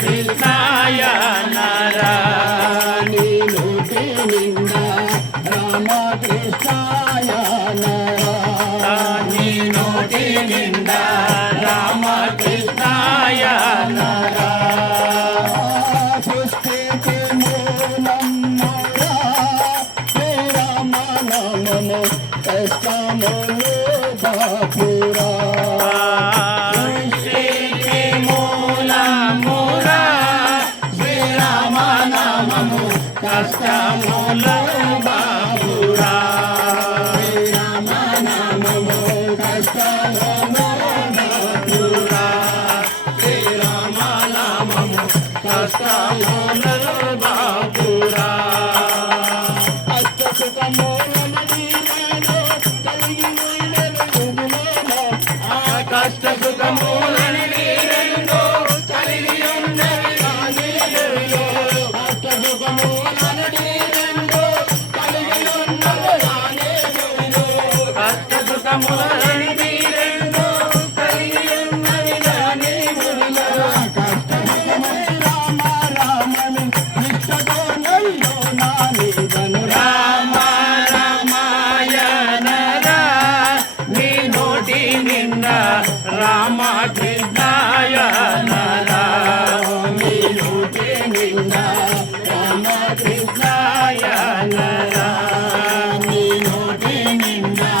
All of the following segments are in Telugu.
కృష్ణాయ నరా నీ నోటి నిండా రామ కృష్ణాయ నరా నీ నోటి నిండా రామ కృష్ణాయ నరా సృష్టికి మూలం మోరా శ్రీరామ నామము కష్టములు బాపురా శ్రీకి మూలమురా శ్రీరామ నామము కష్టముల బాపురా శ్రీరామ నామము కష్టములు బాపురా శ్రీరామ నామము కష్టముల బాపురా అష్ట సుఖమూలమీలో కలిగి ఉండెను యుగములో కష్ట సుఖములని వీరెందో కలిగి ఉన్నవి రాజీవులో. అష్ట సుఖమూలమీలో కలిగి ఉండెను రాజీవులో కష్ట సుఖములని వీరెందో కలిగి ఉన్నవి రాజీవులో. రామ రామని నిష్టతో నల్లో నానిదను రామ రామాయణ రా నీ నోటి నిండా రామ కృష్ణాయ నరా నీ నోటి నిండా రామ కృష్ణాయ నరా నీ నోటి నిండా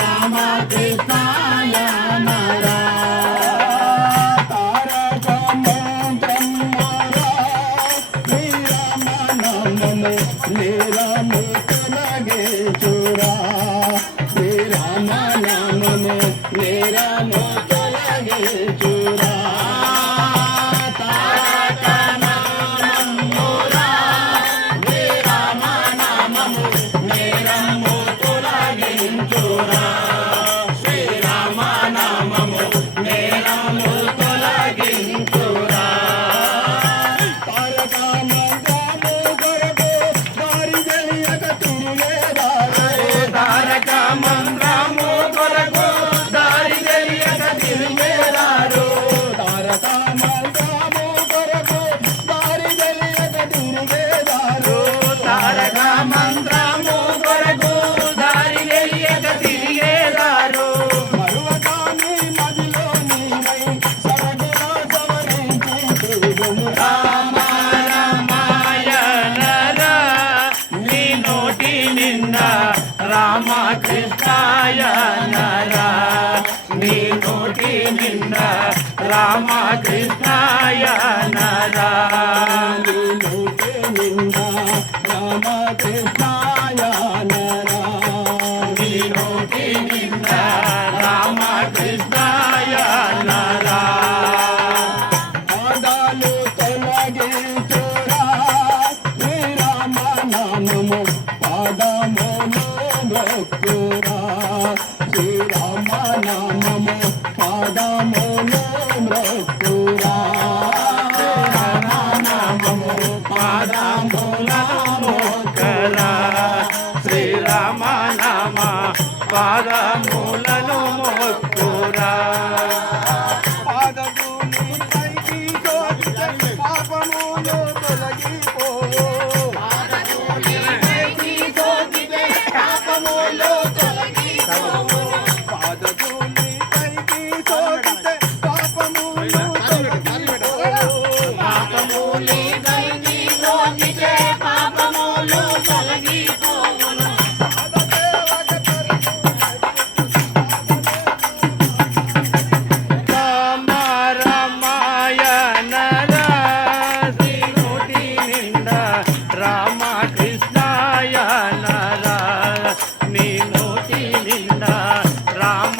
రామ కృష్ణాయ నరా తారక మంత్రం మరా శ్రీరామ నామము నిరము తొలగే చూరా శ్రీరామ నామము నిరము తొలగే చూరా తారక నామమురా శ్రీరామ నామము నిరము తొలగించురా శ్రీరామ నామము నేరము తొలగించురా తారక మంత్రము కొరకు దారి తెలియక తిరిగేదారు తారక మంత్రము కొరకు దారి తెలియక తిరిగేరారు తారక మంత్రము కొరకు దారి తెలియక తిరిగేదారు తారక మంత్రము కొరకు దారి తెలియక తిరిగేరారు మరువకాని మదిలో నీవై సరగుణ సవరించి తిరుగుము రామ రామాయణ రా నీ నోటి నిండా రామ కృష్ణాయ నరా నీ నోటి నిండా రామ కృష్ణాయ నరా నీ నోటి నిండా రామ కృష్ణాయ నరా నీ నోటి నిండా రామ కృష్ణాయ నరా పాదాలు తొలగించురా శ్రీరామ నామము పాదములు మ్రొక్కురా శ్రీరామ నామము పాదములు మ్రొక్కురా రామ నామము పాదముల మోకరా శ్రీరామ నామ పాదములను మోక్కురా పాదముని పైకి తోచితే పాపములు తొలగిపో పాదముని పైకి తోచితే పాపములు తొలగిపో పాపములు దైవీ లోకితే పాపములు తొలగిపోవును రామ రామాయణ రా శ్రీ నోటి నిండా రామ కృష్ణాయ నరా నీ నోటి నిండా రామ